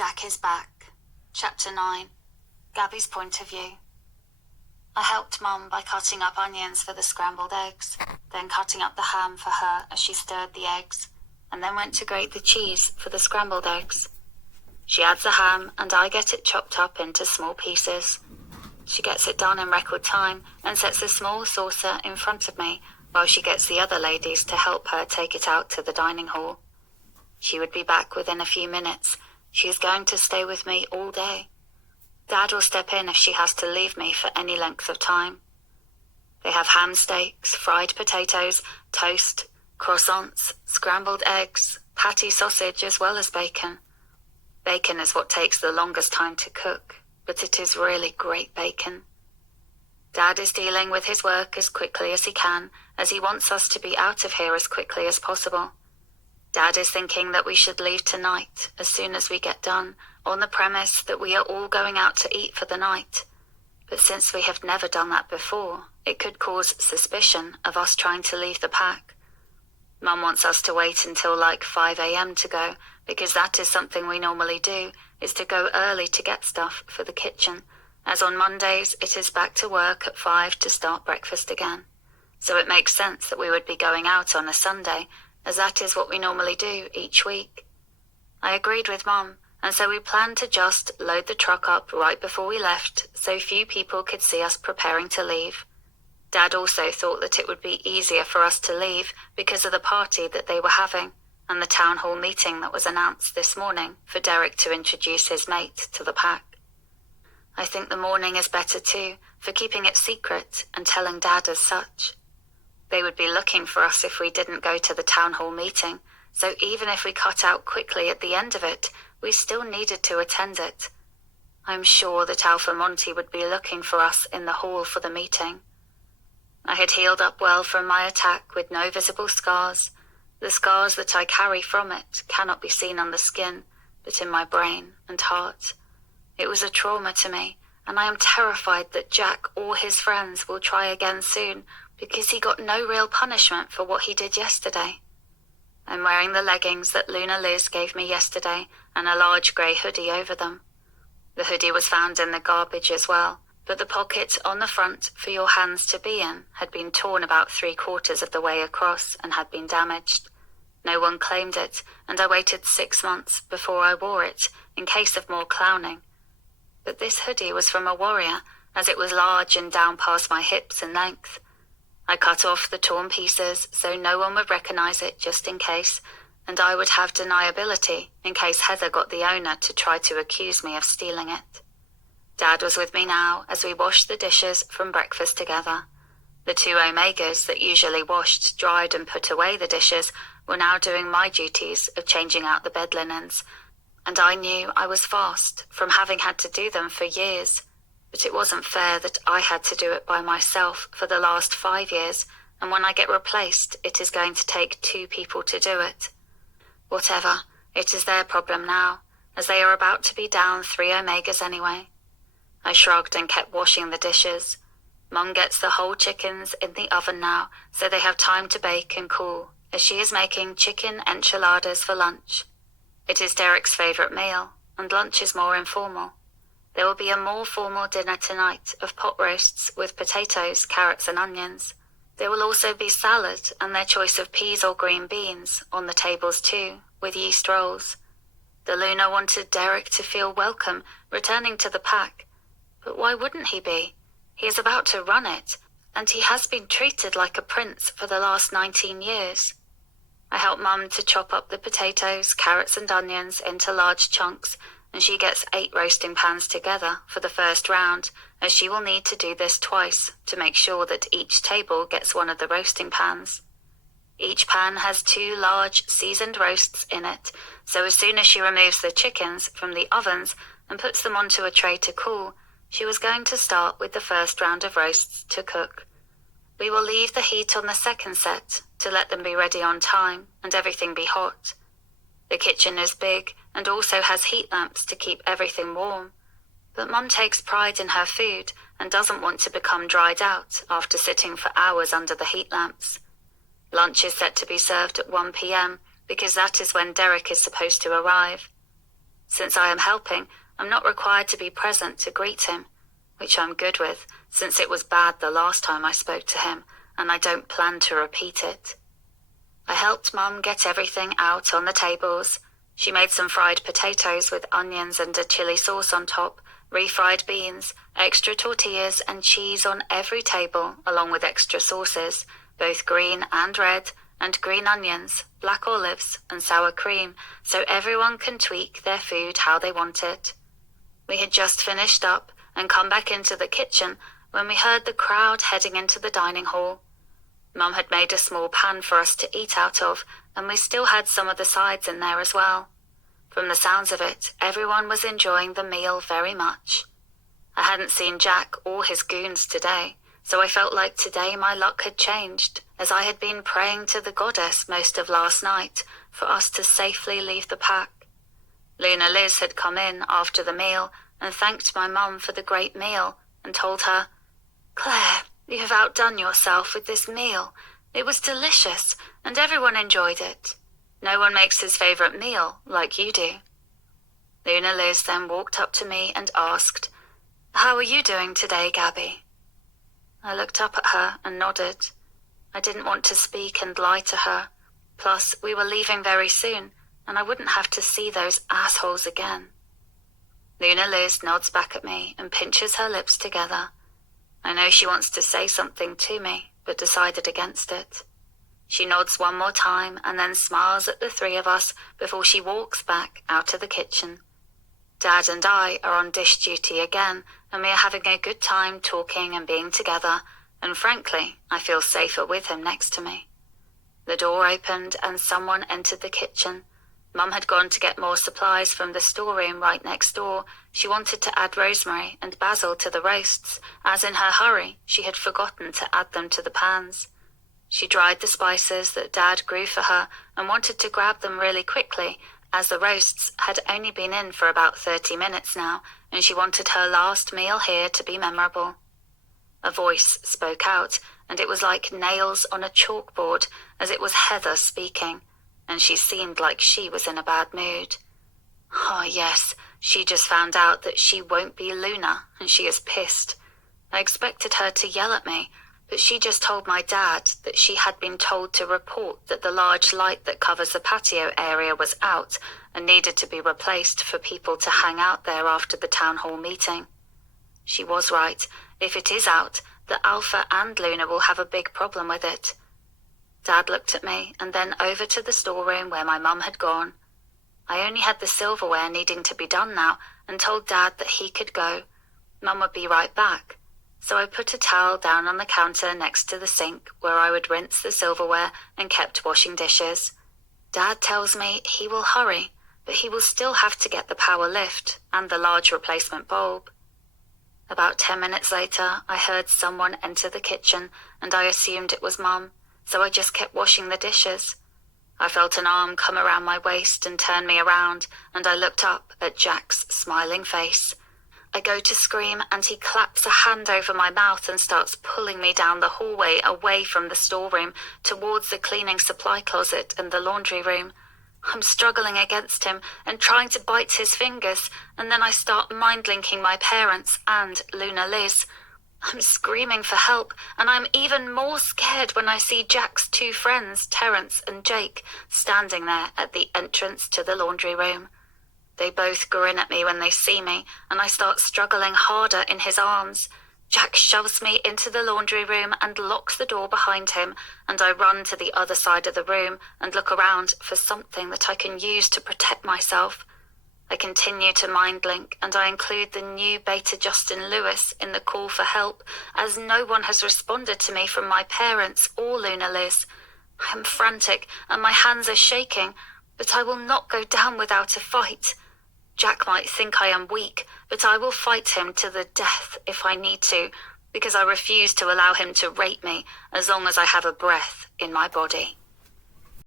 Jack is back. Chapter 9. Gabby's point of view. I helped Mum by cutting up onions for the scrambled eggs, then cutting up the ham for her as she stirred the eggs, and then went to grate the cheese for the scrambled eggs. She adds the ham and I get it chopped up into small pieces. She gets it done in record time and sets a small saucer in front of me while she gets the other ladies to help her take it out to the dining hall. She would be back within a few minutes. She is going to stay with me all day. Dad will step in if she has to leave me for any length of time. They have ham steaks, fried potatoes, toast, croissants, scrambled eggs, patty sausage as well as bacon. Bacon is what takes the longest time to cook, but it is really great bacon. Dad is dealing with his work as quickly as he can, as he wants us to be out of here as quickly as possible. Dad is thinking that we should leave tonight, as soon as we get done, on the premise that we are all going out to eat for the night. But since we have never done that before, it could cause suspicion of us trying to leave the pack. Mum wants us to wait until like 5 a.m. to go, because that is something we normally do, is to go early to get stuff for the kitchen, as on Mondays it is back to work at 5 to start breakfast again. So it makes sense that we would be going out on a Sunday, as that is what we normally do each week. I agreed with Mum, and so we planned to just load the truck up right before we left so few people could see us preparing to leave. Dad also thought that it would be easier for us to leave because of the party that they were having and the town hall meeting that was announced this morning for Derek to introduce his mate to the pack. I think the morning is better too, for keeping it secret and telling Dad as such. They would be looking for us if we didn't go to the town hall meeting, so even if we cut out quickly at the end of it, we still needed to attend it. I'm sure that Alpha Monty would be looking for us in the hall for the meeting. I had healed up well from my attack with no visible scars. The scars that I carry from it cannot be seen on the skin, but in my brain and heart. It was a trauma to me, and I am terrified that Jack or his friends will try again soon, because he got no real punishment for what he did yesterday. I'm wearing the leggings that Luna Liz gave me yesterday and a large grey hoodie over them. The hoodie was found in the garbage as well, but the pocket on the front for your hands to be in had been torn about 3/4 of the way across and had been damaged. No one claimed it, and I waited 6 months before I wore it in case of more clowning. But this hoodie was from a warrior, as it was large and down past my hips in length. I cut off the torn pieces so no one would recognize it just in case, and I would have deniability in case Heather got the owner to try to accuse me of stealing it. Dad was with me now as we washed the dishes from breakfast together. The 2 Omegas that usually washed, dried and put away the dishes were now doing my duties of changing out the bed linens, and I knew I was fast from having had to do them for years. But it wasn't fair that I had to do it by myself for the last 5 years, and when I get replaced, it is going to take 2 people to do it. Whatever, it is their problem now, as they are about to be down 3 Omegas anyway. I shrugged and kept washing the dishes. Mum gets the whole chickens in the oven now, so they have time to bake and cool, as she is making chicken enchiladas for lunch. It is Derek's favourite meal, and lunch is more informal. There will be a more formal dinner tonight of pot roasts with potatoes, carrots and onions. There will also be salad and their choice of peas or green beans on the tables too, with yeast rolls. The Luna wanted Derek to feel welcome returning to the pack. But why wouldn't he be? He is about to run it, and he has been treated like a prince for the last 19 years. I helped Mum to chop up the potatoes, carrots and onions into large chunks, and she gets 8 roasting pans together for the first round, as she will need to do this twice to make sure that each table gets one of the roasting pans. Each pan has 2 large seasoned roasts in it, so as soon as she removes the chickens from the ovens and puts them onto a tray to cool, she was going to start with the first round of roasts to cook. We will leave the heat on the second set to let them be ready on time and everything be hot. The kitchen is big and also has heat lamps to keep everything warm. But Mum takes pride in her food and doesn't want to become dried out after sitting for hours under the heat lamps. Lunch is set to be served at 1 p.m. because that is when Derek is supposed to arrive. Since I am helping, I'm not required to be present to greet him, which I'm good with, since it was bad the last time I spoke to him, and I don't plan to repeat it. I helped Mum get everything out on the tables. She made some fried potatoes with onions and a chili sauce on top, refried beans, extra tortillas and cheese on every table, along with extra sauces, both green and red, and green onions, black olives, and sour cream, so everyone can tweak their food how they want it. We had just finished up and come back into the kitchen when we heard the crowd heading into the dining hall. Mum had made a small pan for us to eat out of, and we still had some of the sides in there as well. From the sounds of it, everyone was enjoying the meal very much. I hadn't seen Jack or his goons today, so I felt like today my luck had changed, as I had been praying to the goddess most of last night for us to safely leave the pack. Luna Liz had come in after the meal and thanked my mum for the great meal and told her, "Claire, you have outdone yourself with this meal. It was delicious and everyone enjoyed it. No one makes his favourite meal like you do." Luna Liz then walked up to me and asked, "How are you doing today, Gabby?" I looked up at her and nodded. I didn't want to speak and lie to her. Plus, we were leaving very soon, and I wouldn't have to see those assholes again. Luna Liz nods back at me and pinches her lips together. I know she wants to say something to me, but decided against it. She nods one more time and then smiles at the three of us before she walks back out to the kitchen. Dad and I are on dish duty again, and we are having a good time talking and being together, and frankly, I feel safer with him next to me. The door opened and someone entered the kitchen. Mum had gone to get more supplies from the storeroom right next door. She wanted to add rosemary and basil to the roasts, as in her hurry she had forgotten to add them to the pans. She dried the spices that Dad grew for her and wanted to grab them really quickly, as the roasts had only been in for about 30 minutes now, and she wanted her last meal here to be memorable. A voice spoke out, and it was like nails on a chalkboard, as it was Heather speaking, and she seemed like she was in a bad mood. Oh yes, she just found out that she won't be Luna, and she is pissed. I expected her to yell at me, but she just told my dad that she had been told to report that the large light that covers the patio area was out and needed to be replaced for people to hang out there after the town hall meeting. She was right. If it is out, the Alpha and Luna will have a big problem with it. Dad looked at me and then over to the storeroom where my mum had gone. I only had the silverware needing to be done now and told Dad that he could go. Mum would be right back. So I put a towel down on the counter next to the sink where I would rinse the silverware and kept washing dishes. Dad tells me he will hurry, but he will still have to get the power lift and the large replacement bulb. About 10 minutes later, I heard someone enter the kitchen and I assumed it was Mum, so I just kept washing the dishes. I felt an arm come around my waist and turn me around, and I looked up at Jack's smiling face. I go to scream and he claps a hand over my mouth and starts pulling me down the hallway away from the storeroom towards the cleaning supply closet and the laundry room. I'm struggling against him and trying to bite his fingers, and then I start mind-linking my parents and Luna Liz. I'm screaming for help, and I'm even more scared when I see Jack's two friends, Terence and Jake, standing there at the entrance to the laundry room. They both grin at me when they see me, and I start struggling harder in his arms. Jack shoves me into the laundry room and locks the door behind him, and I run to the other side of the room and look around for something that I can use to protect myself. I continue to mind link, and I include the new beta Justin Lewis in the call for help, as no one has responded to me from my parents or Luna Liz. I am frantic, and my hands are shaking, but I will not go down without a fight. Jack might think I am weak, but I will fight him to the death if I need to, because I refuse to allow him to rape me as long as I have a breath in my body.